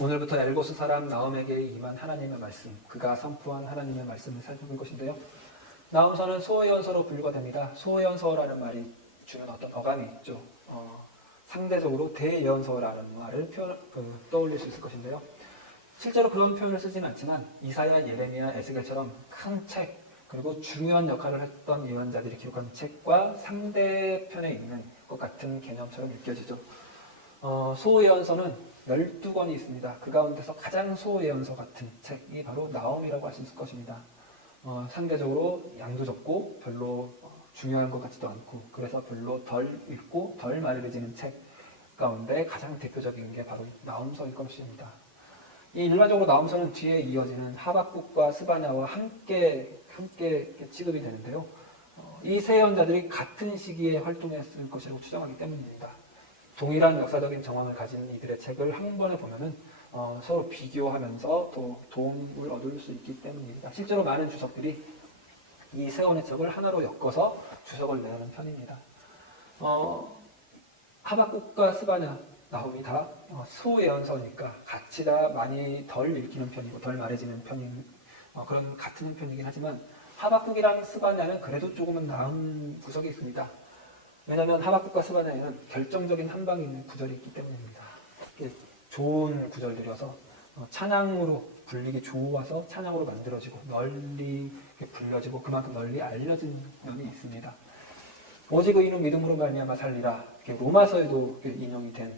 오늘부터 엘고스 사람 나홈에게 임한 하나님의 말씀, 그가 선포한 하나님의 말씀을 살펴볼 것인데요. 나홈서는 소회연서로 분류가 됩니다. 소회연서라는 말이 주는 어떤 어감이 있죠. 상대적으로 대예언서라는 말을 떠올릴 수 있을 것인데요. 실제로 그런 표현을 쓰지는 않지만 이사야, 예레미야, 에스겔처럼 큰 책, 그리고 중요한 역할을 했던 예언자들이 기록한 책과 상대편에 있는 것 같은 개념처럼 느껴지죠. 소예언서는 12권이 있습니다. 그 가운데서 가장 소예언서 같은 책이 바로 나홈이라고 할 수 있을 것입니다. 상대적으로 양도 적고 별로 중요한 것 같지도 않고 그래서 별로 덜 읽고 덜 말해지는 책 가운데 가장 대표적인 게 바로 나홈서일 것입니다. 이 일반적으로 나홈서는 뒤에 이어지는 하박국과 스바냐와 함께 취급이 되는데요. 이 세 예언자들이 같은 시기에 활동했을 것이라고 추정하기 때문입니다. 동일한 역사적인 정황을 가진 이들의 책을 한 번에 보면은 서로 비교하면서 또 도움을 얻을 수 있기 때문입니다. 실제로 많은 주석들이 이 세 권의 책을 하나로 엮어서 주석을 내는 편입니다. 하박국과 스바냐, 나홈이 다 소예언서니까 같이 다 많이 덜 읽히는 편이고 덜 말해지는 편인 그런 같은 편이긴 하지만 하박국이랑 스바냐는 그래도 조금은 나은 구석이 있습니다. 왜냐하면 하박국과 스바냐에는 결정적인 한 방이 있는 구절이 있기 때문입니다. 좋은 구절들이어서 찬양으로 불리기 좋아서 찬양으로 만들어지고 널리 불려지고 그만큼 널리 알려진 면이 있습니다. 오직 의인은 믿음으로 말미암아 살리라. 로마서에도 인용이 된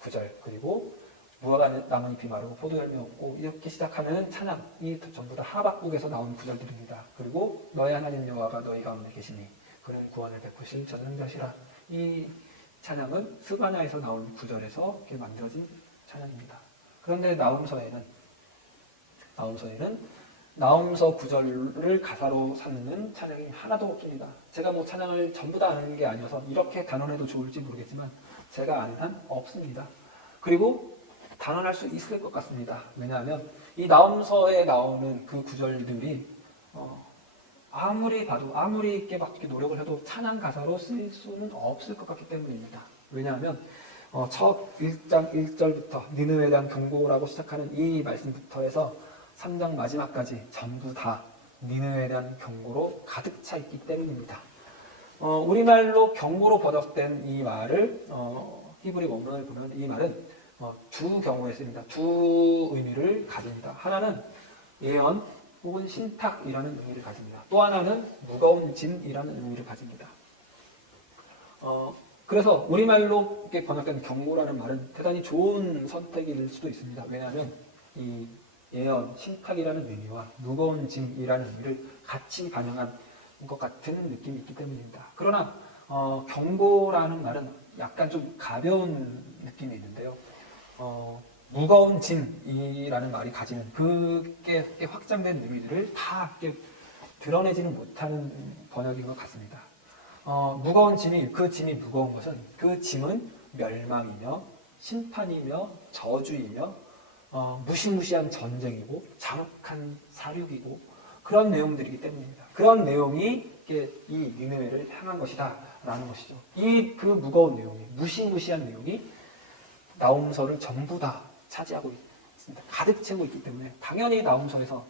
구절, 그리고 무화과 나뭇잎이 마르고 포도열매 없고 이렇게 시작하는 찬양이 전부 다 하박국에서 나온 구절들입니다. 그리고 너의 하나님 여호와가 너희 가운데 계시니 그는 구원을 베푸실 전능자시라. 이 찬양은 스바냐에서 나온 구절에서 이렇게 만들어진 찬양입니다. 그런데 나홈서에는 나홈서 구절을 가사로 삼는 찬양이 하나도 없습니다. 제가 뭐 찬양을 전부 다 아는 게 아니어서 이렇게 단언해도 좋을지 모르겠지만 제가 아는 한 없습니다. 그리고 단언할 수 있을 것 같습니다. 왜냐하면 이 나홈서에 나오는 그 구절들이 아무리 봐도 아무리 이렇게 막 노력을 해도 찬양 가사로 쓰일 수는 없을 것 같기 때문입니다. 왜냐하면 첫 1장 1절부터 니느웨에 대한 경고라고 시작하는 이 말씀부터 해서 3장 마지막까지 전부 다 니느웨에 대한 경고로 가득 차 있기 때문입니다. 우리말로 경고로 번역된 이 말을 히브리 원문을 보면 이 말은 두 경우에 쓰입니다. 두 의미를 가집니다. 하나는 예언 혹은 신탁이라는 의미를 가집니다. 또 하나는 무거운 짐이라는 의미를 가집니다. 그래서 우리말로 이렇게 번역된 경고라는 말은 대단히 좋은 선택일 수도 있습니다. 왜냐하면 이 예언, 신탁이라는 의미와 무거운 짐이라는 의미를 같이 반영한 것 같은 느낌이 있기 때문입니다. 그러나 경고라는 말은 약간 좀 가벼운 느낌이 있는데요. 무거운 짐이라는 말이 가지는 그게 확장된 의미들을 다 이렇게 드러내지는 못하는 번역인 것 같습니다. 무거운 짐이, 그 짐이 무거운 것은 그 짐은 멸망이며 심판이며 저주이며 무시무시한 전쟁이고 잔혹한 사륙이고 그런 내용들이기 때문입니다. 그런 내용이 이 니느웨를 향한 것이다 라는 것이죠. 그 무거운 내용이, 무시무시한 내용이 나홈서를 전부 다 차지하고 있습니다. 가득 채우고 있기 때문에 당연히 나홈서에서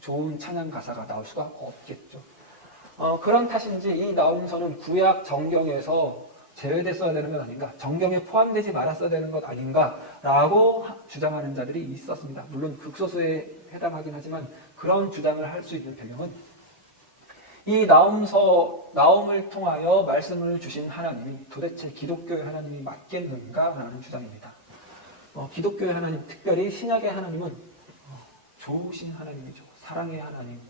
좋은 찬양 가사가 나올 수가 없겠죠. 그런 탓인지 이 나홈서는 구약 정경에서 제외됐어야 되는 것 아닌가, 정경에 포함되지 말았어야 되는 것 아닌가라고 주장하는 자들이 있었습니다. 물론 극소수에 해당하긴 하지만 그런 주장을 할 수 있는 배경은 이 나홈을 통하여 말씀을 주신 하나님이 도대체 기독교의 하나님이 맞겠는가라는 주장입니다. 기독교의 하나님, 특별히 신약의 하나님은 좋으신 하나님이죠. 사랑의 하나님,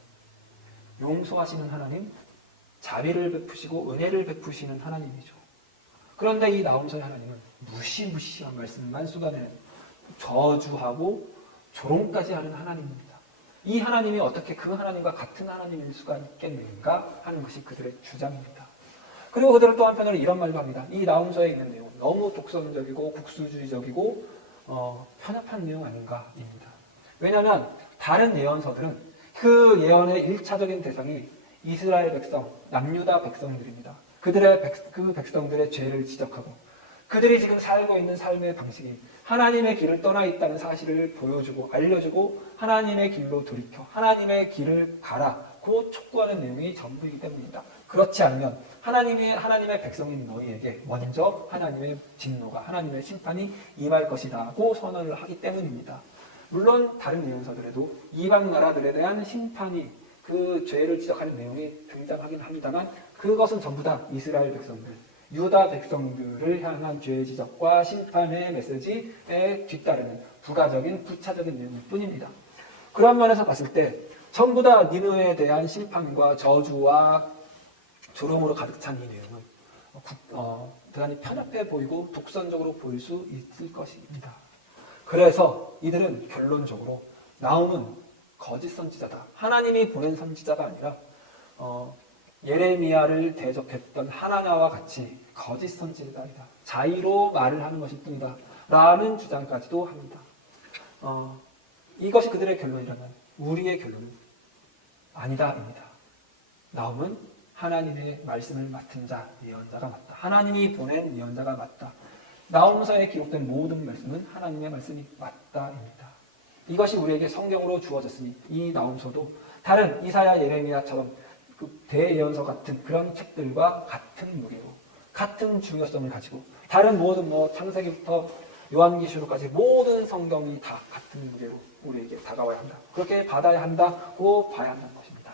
용서하시는 하나님, 자비를 베푸시고 은혜를 베푸시는 하나님이죠. 그런데 이 나홈서의 하나님은 무시무시한 말씀만 쏟아내는 저주하고 조롱까지 하는 하나님입니다. 이 하나님이 어떻게 그 하나님과 같은 하나님일 수가 있겠는가 하는 것이 그들의 주장입니다. 그리고 그들은 또 한편으로 이런 말도 합니다. 이 나홈서에 있는 내용은 너무 독선적이고 국수주의적이고 편협한 내용 아닌가입니다. 왜냐하면 다른 예언서들은 그 예언의 1차적인 대상이 이스라엘 백성, 남유다 백성들입니다. 그 백성들의 죄를 지적하고 그들이 지금 살고 있는 삶의 방식이 하나님의 길을 떠나 있다는 사실을 보여주고 알려주고 하나님의 길로 돌이켜 하나님의 길을 가라고 촉구하는 내용이 전부이기 때문입니다. 그렇지 않으면 하나님의 백성인 너희에게 먼저 하나님의 진노가 하나님의 심판이 임할 것이라고 선언을 하기 때문입니다. 물론 다른 예언서들에도 이방 나라들에 대한 심판이 그 죄를 지적하는 내용이 등장하긴 합니다만 그것은 전부 다 이스라엘 백성들, 유다 백성들을 향한 죄의 지적과 심판의 메시지에 뒤따르는 부가적인 부차적인 내용일 뿐입니다. 그런 면에서 봤을 때 전부 다 니느웨에 대한 심판과 저주와 조롱으로 가득 찬 이 내용은 대단히 편협해 보이고 독선적으로 보일 수 있을 것입니다. 그래서 이들은 결론적으로 나홈은 거짓 선지자다. 하나님이 보낸 선지자가 아니라 예레미야를 대적했던 하나냐와 같이 거짓 선지자이다. 자의로 말을 하는 것일 뿐이다. 라는 주장까지도 합니다. 이것이 그들의 결론이라면 우리의 결론은 아니다입니다. 나홈은 하나님의 말씀을 맡은 자, 예언자가 맞다. 하나님이 보낸 예언자가 맞다. 나홈서에 기록된 모든 말씀은 하나님의 말씀이 맞다입니다. 이것이 우리에게 성경으로 주어졌으니 이 나홈서도 다른 이사야, 예레미야처럼 그 대예언서 같은 그런 책들과 같은 무게로 같은 중요성을 가지고 다른 모든 창세기부터 요한계시록까지 모든 성경이 다 같은 무게로 우리에게 다가와야 한다. 그렇게 받아야 한다고 봐야 한다는 것입니다.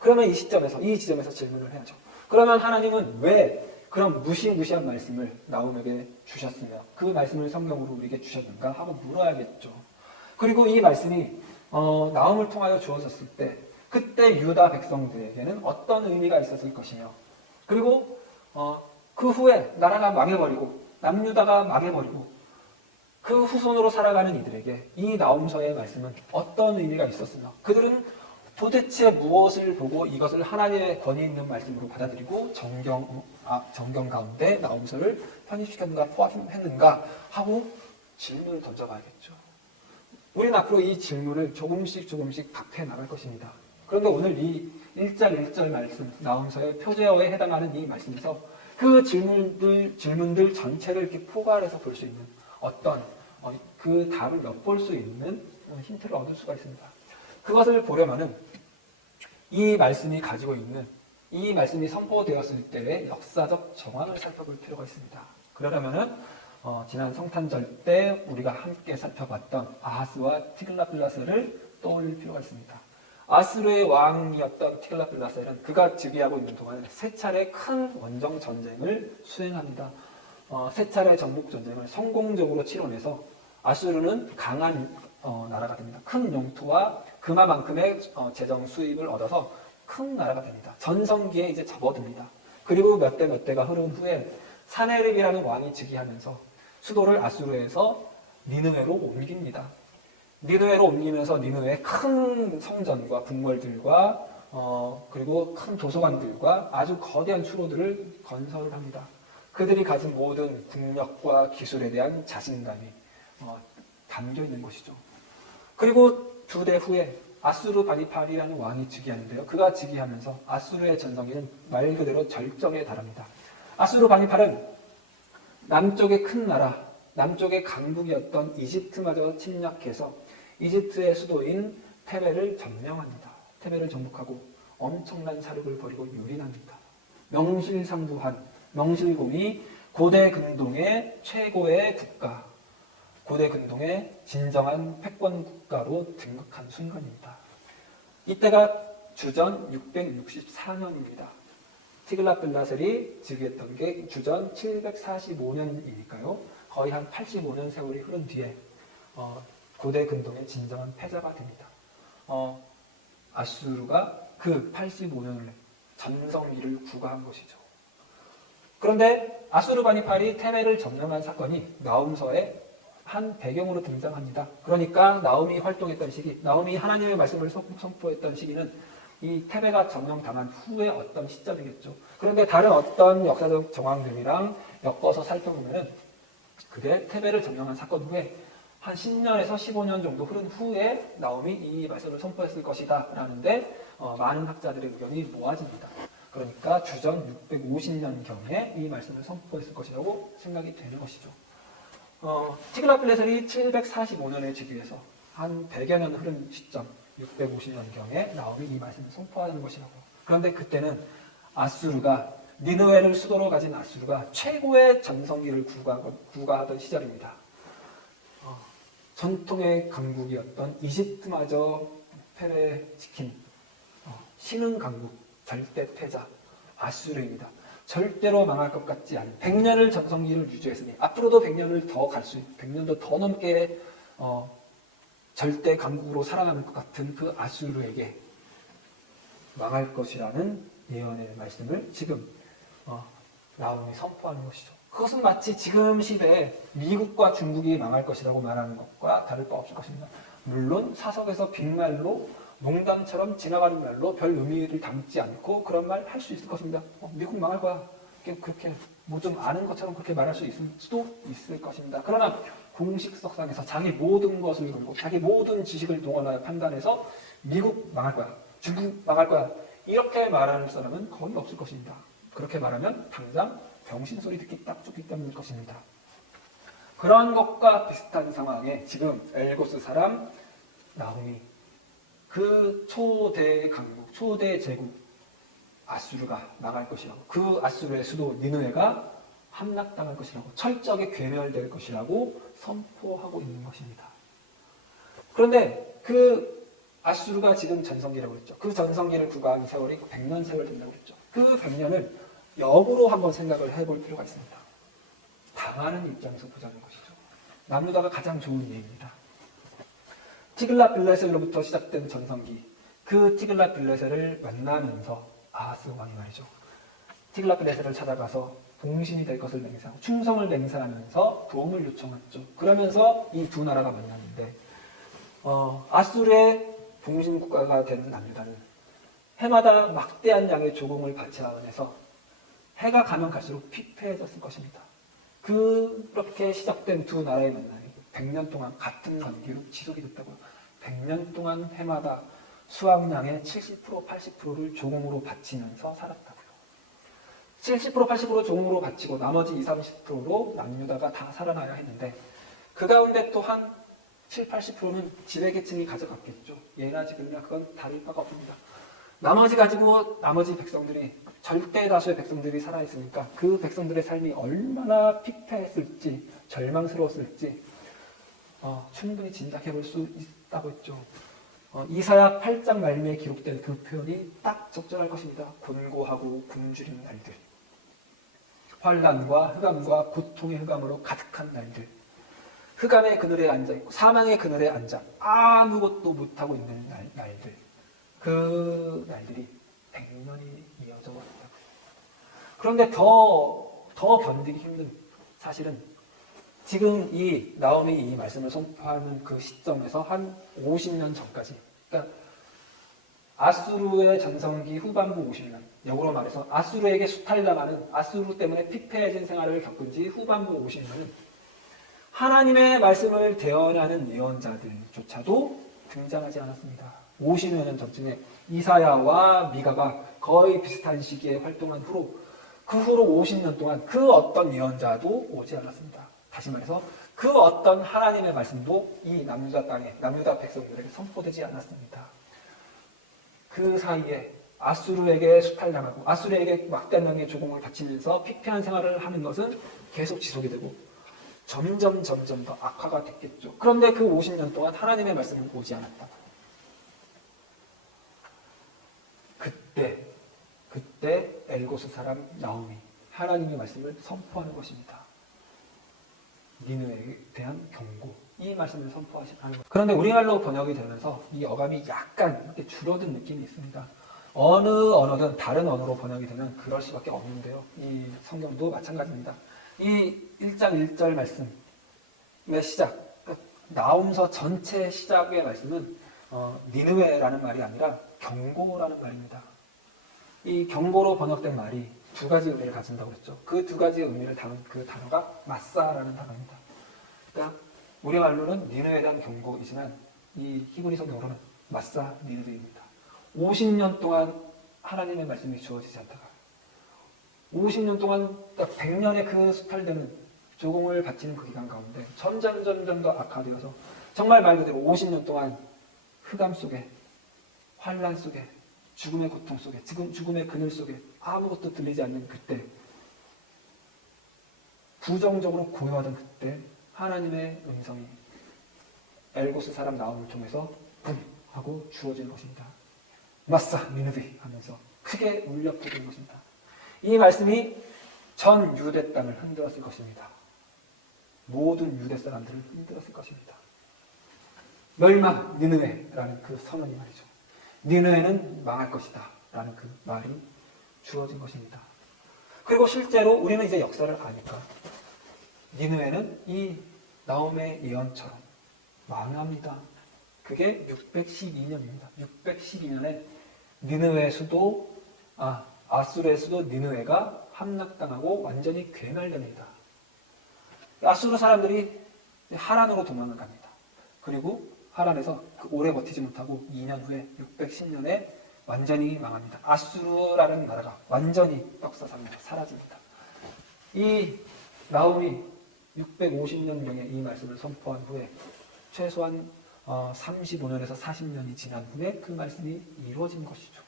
그러면 이 지점에서 질문을 해야죠. 그러면 하나님은 왜 그런 무시무시한 말씀을 나홈에게 주셨으며 그 말씀을 성경으로 우리에게 주셨는가 하고 물어야겠죠. 그리고 이 말씀이 나홈을 통하여 주어졌을 때 그때 유다 백성들에게는 어떤 의미가 있었을 것이며 그리고 그 후에 나라가 망해버리고 남유다가 망해버리고 그 후손으로 살아가는 이들에게 이 나홈서의 말씀은 어떤 의미가 있었으며 그들은 도대체 무엇을 보고 이것을 하나님의 권위 있는 말씀으로 받아들이고 정경 가운데 나홈서를 편입시켰는가 포함했는가 하고 질문을 던져봐야겠죠. 우리는 앞으로 이 질문을 조금씩 답해 나갈 것입니다. 그런데 오늘 이 1절 말씀, 나홈서의 표제어에 해당하는 이 말씀에서 그 질문들 전체를 이렇게 포괄해서 볼 수 있는 어떤 그 답을 엿볼 수 있는 힌트를 얻을 수가 있습니다. 그것을 보려면은 이 말씀이 가지고 있는 이 말씀이 선포되었을 때의 역사적 정황을 살펴볼 필요가 있습니다. 그러려면은 지난 성탄절 때 우리가 함께 살펴봤던 아하스와 티글라필라셀을 떠올릴 필요가 있습니다. 아수르의 왕이었던 티글라필라셀은 그가 즉위하고 있는 동안 세 차례 큰 원정 전쟁을 수행합니다. 세 차례 정복 전쟁을 성공적으로 치러내서 아수르는 강한 나라가 됩니다. 큰 영토와 그만큼의 재정 수입을 얻어서 큰 나라가 됩니다. 전성기에 이제 접어듭니다. 그리고 몇 대가 흐른 후에 사네립이라는 왕이 즉위하면서 수도를 아수르에서 니느웨로 옮깁니다. 니느웨로 옮기면서 니느웨에 큰 성전과 궁궐들과 그리고 큰 도서관들과 아주 거대한 수로들을 건설을 합니다. 그들이 가진 모든 국력과 기술에 대한 자신감이 담겨 있는 것이죠. 그리고 2대 후에 아수르바니팔이라는 왕이 즉위하는데요. 그가 즉위하면서 아수르의 전성기는 말 그대로 절정에 달합니다. 아수르바니팔은 남쪽의 큰 나라, 남쪽의 강국이었던 이집트마저 침략해서 이집트의 수도인 테베를 점령합니다. 테베를 정복하고 엄청난 사륙을 벌이고 유린합니다. 명실상부한 명실공히 고대 근동의 최고의 국가, 고대 근동의 진정한 패권 국가로 등극한 순간입니다. 이때가 주전 664년입니다. 티글라필라셀이 즉위했던 게 주전 745년이니까요. 거의 한 85년 세월이 흐른 뒤에 고대 근동의 진정한 패자가 됩니다. 아수르가 그 85년을 전성기를 구가한 것이죠. 그런데 아수르바니팔이 테베를 점령한 사건이 나홈서에 한 배경으로 등장합니다. 그러니까 나홈이 활동했던 시기, 나홈이 하나님의 말씀을 선포했던 시기는 이 테베가 점령당한 후의 어떤 시점이겠죠. 그런데 다른 어떤 역사적 정황들이랑 엮어서 살펴보면은 그게 테베를 점령한 사건 후에 한 10년에서 15년 정도 흐른 후에 나홈이 이 말씀을 선포했을 것이다 라는데 많은 학자들의 의견이 모아집니다. 그러니까 주전 650년경에 이 말씀을 선포했을 것이라고 생각이 되는 것이죠. 티글라필레셀이 745년에 즉위해서 한 100여 년 흐른 시점 650년경에 나오미 이 말씀을 선포하는 것이라고. 그런데 그때는 아수르가 니느웨를 수도로 가진 아수르가 최고의 전성기를 구가하던 시절입니다. 전통의 강국이었던 이집트마저 패배시킨 신흥 강국 절대 패자 아수르입니다. 절대로 망할 것 같지 않은 100년을 전성기를 유지했으니 앞으로도 100년을 더 갈 수, 100년도 더 넘게 절대 강국으로 살아남을 것 같은 그 아수르에게 망할 것이라는 예언의 말씀을 지금 나오미 선포하는 것이죠. 그것은 마치 지금 시대에 미국과 중국이 망할 것이라고 말하는 것과 다를 바 없을 것입니다. 물론 사석에서 빈말로 농담처럼 지나가는 말로 별 의미를 담지 않고 그런 말 할 수 있을 것입니다. 미국 망할 거야. 그렇게 뭐 좀 아는 것처럼 그렇게 말할 수 있을 수도 있을 것입니다. 그러나 공식석상에서 자기 모든 것을 걸고 자기 모든 지식을 동원하여 판단해서 미국 망할 거야. 중국 망할 거야. 이렇게 말하는 사람은 거의 없을 것입니다. 그렇게 말하면 당장 병신 소리 듣기 딱 좋기 때문일 것입니다. 그런 것과 비슷한 상황에 지금 엘고스 사람 나홈이 그 초대 강국, 초대 제국 아수르가 망할 것이라고, 그 아수르의 수도 니느웨가 함락당할 것이라고, 철저하게 괴멸될 것이라고 선포하고 있는 것입니다. 그런데 그 아수르가 지금 전성기라고 했죠. 그 전성기를 구가한 세월이 100년 세월 된다고 했죠. 그 100년을 역으로 한번 생각을 해볼 필요가 있습니다. 당하는 입장에서 보자는 것이죠. 남유다가 가장 좋은 예입니다. 티글라필레셀로부터 시작된 전성기, 그 티글라필레셀을 만나면서 아하스 왕이 말이죠. 티글라필레셀을 찾아가서 봉신이 될 것을 맹세하고 충성을 맹세하면서 도움을 요청했죠. 그러면서 이 두 나라가 만났는데 아수르의 봉신 국가가 된 남유다는 해마다 막대한 양의 조공을 바치하면서 해가 가면 갈수록 피폐해졌을 것입니다. 그렇게 시작된 두 나라의 만남이 100년 동안 같은 관계로 지속이 됐다고요. 100년 동안 해마다 수확량의 70%, 80%를 조공으로 바치면서 살았다고요. 70%, 80% 조공으로 바치고 나머지 20, 30%로 남유다가 다 살아나야 했는데 그 가운데 또 한 7, 80%는 지배계층이 가져갔겠죠. 예나 지금이나 그건 다를 바가 없습니다. 나머지 가지고 나머지 백성들이 절대 다수의 백성들이 살아있으니까 그 백성들의 삶이 얼마나 피폐했을지 절망스러웠을지 충분히 짐작해 볼 수 있다고 했죠. 이사야 8장 말미에 기록된 그 표현이 딱 적절할 것입니다. 곤고하고 굶주린 날들, 환난과 흑암과 고통의 흑암으로 가득한 날들, 흑암의 그늘에 앉아있고 사망의 그늘에 앉아 아무것도 못하고 있는 날들, 그 날들이 100년이 이어져 왔다고요. 그런데 더 견디기 힘든 사실은 지금 이 나오미 이 말씀을 선포하는 그 시점에서 한 50년 전까지, 그러니까 아수르의 전성기 후반부 50년, 역으로 말해서 아수르에게 수탈당하는, 아수르 때문에 피폐해진 생활을 겪은 지 후반부 50년은 하나님의 말씀을 대언하는 예언자들조차도 등장하지 않았습니다. 50여 년 전쯤에 이사야와 미가가 거의 비슷한 시기에 활동한 후로, 그 후로 50년 동안 그 어떤 예언자도 오지 않았습니다. 다시 말해서 그 어떤 하나님의 말씀도 이 남유다 땅에, 남유다 백성들에게 선포되지 않았습니다. 그 사이에 아수르에게 수탈당하고 아수르에게 막대한 양의 조공을 바치면서 피폐한 생활을 하는 것은 계속 지속이 되고 점점 더 악화가 됐겠죠. 그런데 그 50년 동안 하나님의 말씀은 오지 않았다. 그때 엘고스 사람 나오미, 하나님의 말씀을 선포하는 것입니다. 니느웨에 대한 경고, 이 말씀을 선포하시는 것. 그런데 우리말로 번역이 되면서 이 어감이 약간 이렇게 줄어든 느낌이 있습니다. 어느 언어든 다른 언어로 번역이 되면 그럴 수밖에 없는데요. 이 성경도 마찬가지입니다. 이 1장 1절 말씀의 시작, 나홈서 전체 시작의 말씀은 니느웨라는 말이 아니라 경고라는 말입니다. 이 경고로 번역된 말이 두 가지 의미를 가진다고 했죠. 그 두 가지 의미를 담은 그 단어가 마사라는 단어입니다. 그러니까 우리말로는 니느웨에 대한 경고이지만 이 히브리 성경으로는 마사 니느웨입니다. 50년 동안 하나님의 말씀이 주어지지 않다가 50년 동안 딱 100년의 그 수탈되는 조공을 바치는 그 기간 가운데 점점 더 악화되어서 정말 말 그대로 50년 동안 흑암 속에, 환란 속에, 죽음의 고통 속에, 죽음의 그늘 속에 아무것도 들리지 않는 그때, 부정적으로 고요하던 그때 하나님의 음성이 엘고스 사람 나움을 통해서 붐 하고 주어지는 것입니다. 마사 니느웨 하면서 크게 울려 퍼지는 것입니다. 이 말씀이 전 유대 땅을 흔들었을 것입니다. 모든 유대 사람들을 흔들었을 것입니다. 멸망 니느웨라는 그 선언이 말이죠. 니느웨는 망할 것이다 라는 그 말이 주어진 것입니다. 그리고 실제로 우리는 이제 역사를 아니까 니느웨는 이 나홈의 예언처럼 망합니다. 그게 612년입니다. 612년에 니느웨의 수도 아수르의 수도 니느웨가 함락당하고 완전히 괴멸됩니다. 아수르 사람들이 하란으로 도망을 갑니다. 그리고 하란에서 오래 버티지 못하고 2년 후에 610년에 완전히 망합니다. 아수르라는 나라가 완전히 역사상에서 사라집니다. 이 나홈이 650년경에 이 말씀을 선포한 후에 최소한 35년에서 40년이 지난 후에 그 말씀이 이루어진 것이죠.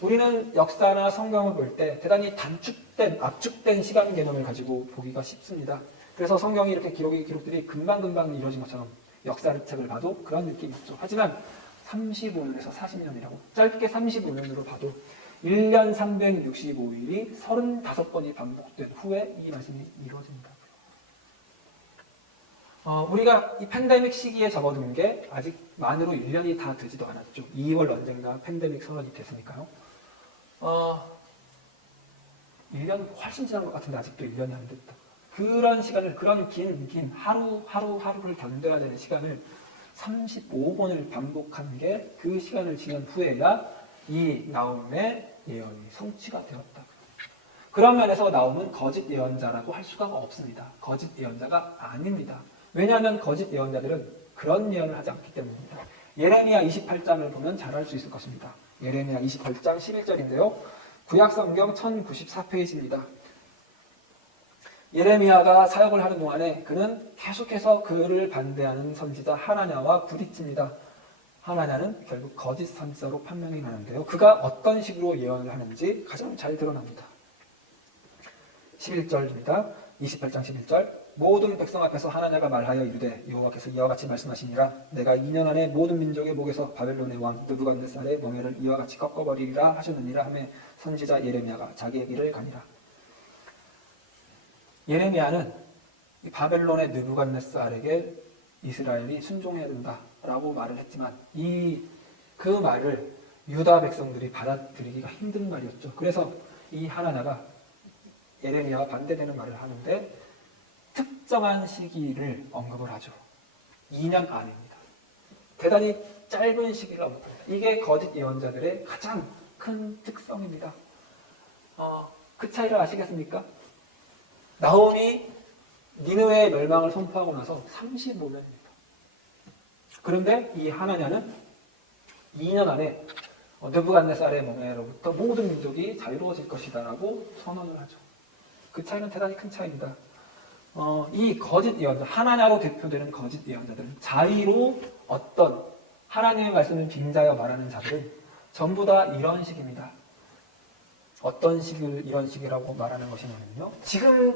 우리는 역사나 성경을 볼 때 대단히 압축된 시간 개념을 가지고 보기가 쉽습니다. 그래서 성경이 이렇게 기록들이 금방금방 이루어진 것처럼 역사책을 봐도 그런 느낌이 있죠. 하지만 35년에서 40년이라고 짧게 35년으로 봐도 1년 365일이 35번이 반복된 후에 이 말씀이 이루어집니다. 우리가 이 팬데믹 시기에 접어든 게 아직 만으로 1년이 다 되지도 않았죠. 2월 언젠가 팬데믹 선언이 됐으니까요. 1년 훨씬 지난 것 같은데 아직도 1년이 안 됐다. 그런 시간을, 그런 긴 하루를 견뎌야 되는 시간을 35번을 반복한 게 그 시간을 지난 후에야 이 나홈의 예언이 성취가 되었다. 그런 면에서 나홈은 거짓 예언자라고 할 수가 없습니다. 거짓 예언자가 아닙니다. 왜냐하면 거짓 예언자들은 그런 예언을 하지 않기 때문입니다. 예레미야 28장을 보면 잘 알 수 있을 것입니다. 예레미야 28장 11절인데요. 구약성경 1094페이지입니다. 예레미야가 사역을 하는 동안에 그는 계속해서 그를 반대하는 선지자 하나냐와 부딪힙니다. 하나냐는 결국 거짓 선지자로 판명이 나는데요. 그가 어떤 식으로 예언을 하는지 가장 잘 드러납니다. 11절입니다. 28장 11절. 모든 백성 앞에서 하나냐가 말하여 이르되 여호와께서 이와 같이 말씀하시니라. 내가 2년 안에 모든 민족의 목에서 바벨론의 왕 느부갓네살의 멍에를 이와 같이 꺾어버리리라 하셨느니라 하며 선지자 예레미야가 자기의 길을 가니라. 예레미야는 이 바벨론의 느부갓네살에게 이스라엘이 순종해야 된다라고 말을 했지만 그 말을 유다 백성들이 받아들이기가 힘든 말이었죠. 그래서 이 하나냐가 예레미야와 반대되는 말을 하는데 특정한 시기를 언급을 하죠. 2년 안입니다. 대단히 짧은 시기를 언급합니다. 이게 거짓 예언자들의 가장 큰 특성입니다. 그 차이를 아시겠습니까? 나홈이 니느웨의 멸망을 선포하고 나서 35년입니다. 그런데 이 하나냐는 2년 안에 느부갓네살의 멍에로부터 모든 민족이 자유로워질 것이다 라고 선언을 하죠. 그 차이는 대단히 큰 차이입니다. 이 거짓 예언자, 하나냐로 대표되는 거짓 예언자들은 자의로 어떤 하나님의 말씀을 빙자하여 말하는 자들은 전부 다 이런 식입니다. 어떤 식을 이런 식이라고 말하는 것이냐면요. 지금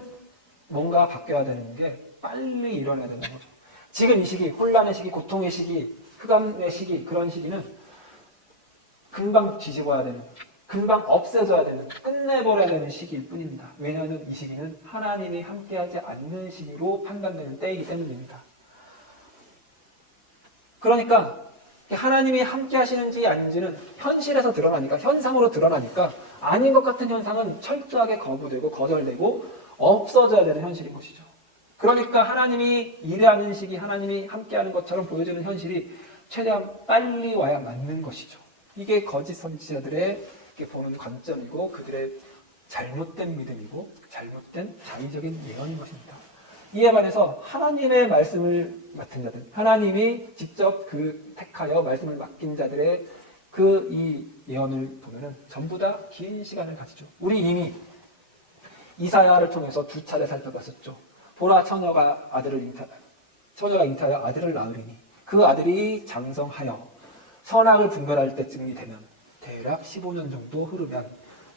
뭔가 바뀌어야 되는 게 빨리 일어나야 되는 거죠. 지금 이 시기, 혼란의 시기, 고통의 시기, 흑암의 시기, 그런 시기는 금방 뒤집어야 되는, 금방 없애져야 되는, 끝내버려야 되는 시기일 뿐입니다. 왜냐하면 이 시기는 하나님이 함께하지 않는 시기로 판단되는 때이기 때문입니다. 그러니까 하나님이 함께 하시는지 아닌지는 현실에서 드러나니까, 현상으로 드러나니까 아닌 것 같은 현상은 철저하게 거부되고 거절되고 없어져야 되는 현실인 것이죠. 그러니까 하나님이 일하는 시기, 하나님이 함께하는 것처럼 보여지는 현실이 최대한 빨리 와야 맞는 것이죠. 이게 거짓 선지자들의 보는 관점이고 그들의 잘못된 믿음이고 잘못된 자의적인 예언인 것입니다. 이에 반해서 하나님의 말씀을 맡은 자들, 하나님이 직접 택하여 말씀을 맡긴 자들의 그 이 예언을 보면은 전부 다 긴 시간을 가지죠. 우리 이미 이사야를 통해서 2차례 살펴봤었죠. 보라 처녀가 잉타하여 아들을 낳으리니 그 아들이 장성하여 선악을 분별할 때쯤이 되면 대략 15년 정도 흐르면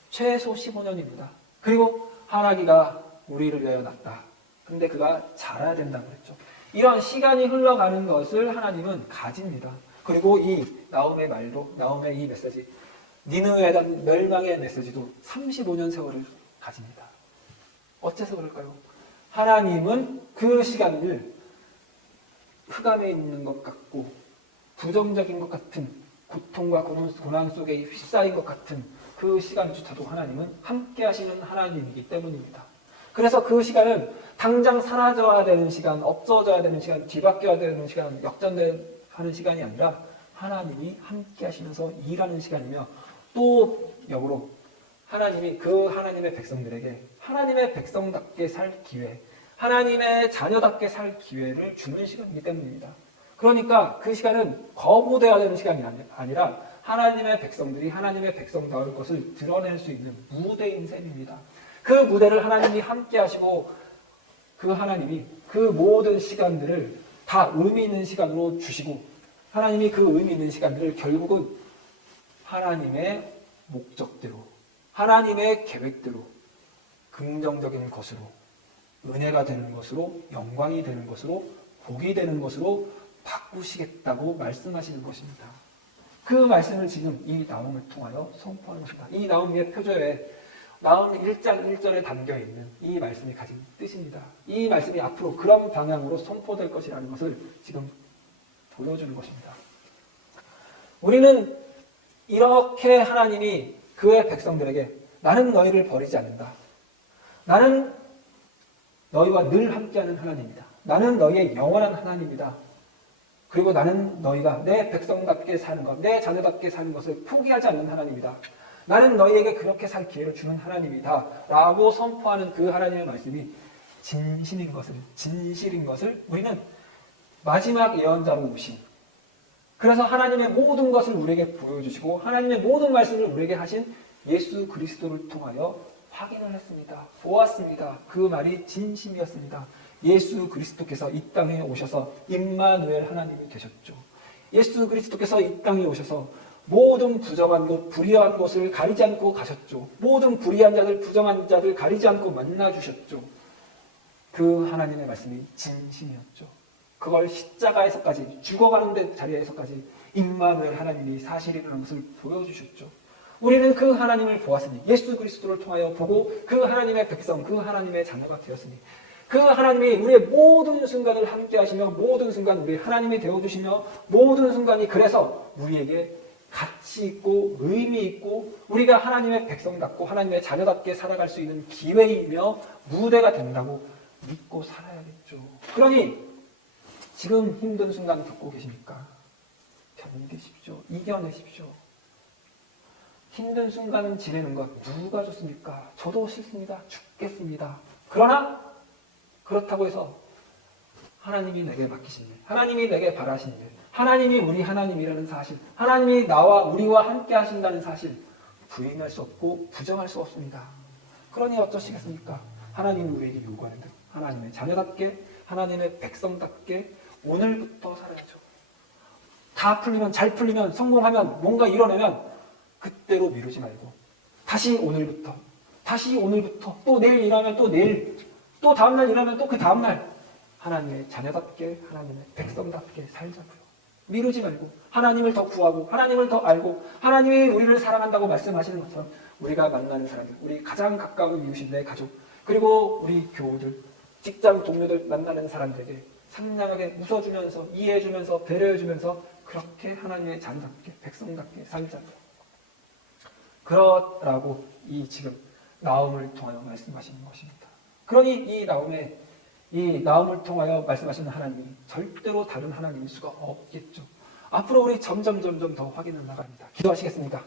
최소 15년입니다. 그리고 하나기가 우리를 위하여 낳다. 근데 그가 자라야 된다고 그랬죠. 이런 시간이 흘러가는 것을 하나님은 가집니다. 그리고 이 나홈의 말도, 나홈의 이 메시지, 니느웨에 대한 멸망의 메시지도 35년 세월을 가집니다. 어째서 그럴까요? 하나님은 그 시간을 흑암에 있는 것 같고 부정적인 것 같은 고통과 고난 속에 휩싸인 것 같은 그 시간조차도 하나님은 함께 하시는 하나님이기 때문입니다. 그래서 그 시간은 당장 사라져야 되는 시간, 없어져야 되는 시간, 뒤바뀌어야 되는 시간, 역전하는 시간이 아니라 하나님이 함께 하시면서 일하는 시간이며 또 역으로 하나님이 그 하나님의 백성들에게 하나님의 백성답게 살 기회, 하나님의 자녀답게 살 기회를 주는 시간이기 때문입니다. 그러니까 그 시간은 거부되어야 되는 시간이 아니라 하나님의 백성들이 하나님의 백성다울 것을 드러낼 수 있는 무대인 셈입니다. 그 무대를 하나님이 함께 하시고 그 하나님이 그 모든 시간들을 다 의미 있는 시간으로 주시고 하나님이 그 의미 있는 시간들을 결국은 하나님의 목적대로 하나님의 계획대로 긍정적인 것으로 은혜가 되는 것으로 영광이 되는 것으로 복이 되는 것으로 바꾸시겠다고 말씀하시는 것입니다. 그 말씀을 지금 이 나홈을 통하여 선포하는 것입니다. 이 나홈의 표저에 나홈 1장 1절에 담겨있는 이 말씀이 가진 뜻입니다. 이 말씀이 앞으로 그런 방향으로 선포될 것이라는 것을 지금 보여주는 것입니다. 우리는 이렇게 하나님이 그의 백성들에게 나는 너희를 버리지 않는다. 나는 너희와 늘 함께하는 하나님이다. 나는 너희의 영원한 하나님이다. 그리고 나는 너희가 내 백성답게 사는 것, 내 자녀답게 사는 것을 포기하지 않는 하나님이다. 나는 너희에게 그렇게 살 기회를 주는 하나님이다. 라고 선포하는 그 하나님의 말씀이 진실인 것을 우리는 마지막 예언자로 오신 그래서 하나님의 모든 것을 우리에게 보여주시고 하나님의 모든 말씀을 우리에게 하신 예수 그리스도를 통하여 확인을 했습니다. 보았습니다. 그 말이 진심이었습니다. 예수 그리스도께서 이 땅에 오셔서 임마누엘 하나님이 되셨죠. 예수 그리스도께서 이 땅에 오셔서 모든 부정한 것, 불의한 것을 가리지 않고 가셨죠. 모든 불의한 자들, 부정한 자들 가리지 않고 만나주셨죠. 그 하나님의 말씀이 진심이었죠. 그걸 십자가에서까지 죽어가는 자리에서까지 임마누엘 하나님이 사실이라는 것을 보여주셨죠. 우리는 그 하나님을 보았으니 예수 그리스도를 통하여 보고 그 하나님의 백성, 그 하나님의 자녀가 되었으니 그 하나님이 우리의 모든 순간을 함께 하시며 모든 순간 우리 하나님이 되어주시며 모든 순간이 그래서 우리에게 가치 있고 의미 있고 우리가 하나님의 백성답고 하나님의 자녀답게 살아갈 수 있는 기회이며 무대가 된다고 믿고 살아야겠죠. 그러니 지금 힘든 순간 겪고 계십니까? 견디십시오. 이겨내십시오. 힘든 순간을 지내는 것 누가 좋습니까? 저도 싫습니다. 죽겠습니다. 그러나 그렇다고 해서 하나님이 내게 맡기신 일, 하나님이 내게 바라신 일, 하나님이 우리 하나님이라는 사실, 하나님이 나와 우리와 함께 하신다는 사실 부인할 수 없고 부정할 수 없습니다. 그러니 어쩌시겠습니까? 하나님이 우리에게 요구하는 대로 하나님의 자녀답게 하나님의 백성답게 오늘부터 살아야죠. 다 풀리면 잘 풀리면 성공하면 뭔가 이뤄내면 그때로 미루지 말고 다시 오늘부터 또 내일 일하면 또 내일 또 다음날 일하면 또 그 다음날 하나님의 자녀답게 하나님의 백성답게 살자고요. 미루지 말고 하나님을 더 구하고 하나님을 더 알고 하나님이 우리를 사랑한다고 말씀하시는 것처럼 우리가 만나는 사람들, 우리 가장 가까운 이웃인 내 가족 그리고 우리 교우들, 직장 동료들 만나는 사람들에게 상냥하게 웃어주면서 이해해주면서 배려해주면서 그렇게 하나님의 자녀답게 백성답게 살자고요. 그러라고 이 지금 나홈을 통하여 말씀하시는 것입니다. 그러니 이 나홈을 통하여 말씀하시는 하나님이 절대로 다른 하나님일 수가 없겠죠. 앞으로 우리 점점 더 확인해 나갑니다. 기도하시겠습니까?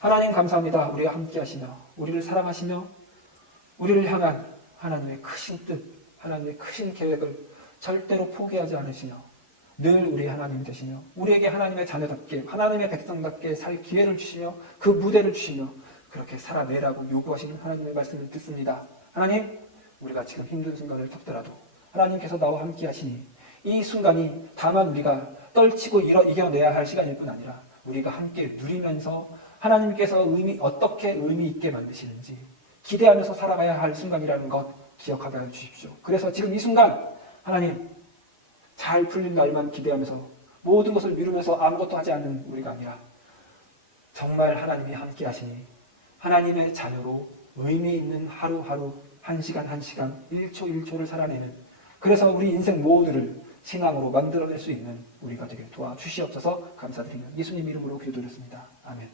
하나님 감사합니다. 우리와 함께 하시며 우리를 사랑하시며 우리를 향한 하나님의 크신 뜻, 하나님의 크신 계획을 절대로 포기하지 않으시며 늘 우리 하나님이 되시며 우리에게 하나님의 자녀답게 하나님의 백성답게 살 기회를 주시며 그 무대를 주시며 그렇게 살아내라고 요구하시는 하나님의 말씀을 듣습니다. 하나님, 우리가 지금 힘든 순간을 겪더라도 하나님께서 나와 함께 하시니 이 순간이 다만 우리가 떨치고 이겨내야 할 시간일 뿐 아니라 우리가 함께 누리면서 하나님께서 어떻게 의미 있게 만드시는지 기대하면서 살아가야 할 순간이라는 것 기억하게 해주십시오. 그래서 지금 이 순간 하나님 잘 풀릴 날만 기대하면서 모든 것을 미루면서 아무것도 하지 않는 우리가 아니라 정말 하나님이 함께 하시니 하나님의 자녀로 의미 있는 하루하루 한 시간 한 시간 1초 1초를 살아내는 그래서 우리 인생 모두를 신앙으로 만들어낼 수 있는 우리가 되게 도와주시옵소서 감사드리며 예수님 이름으로 기도드렸습니다. 아멘.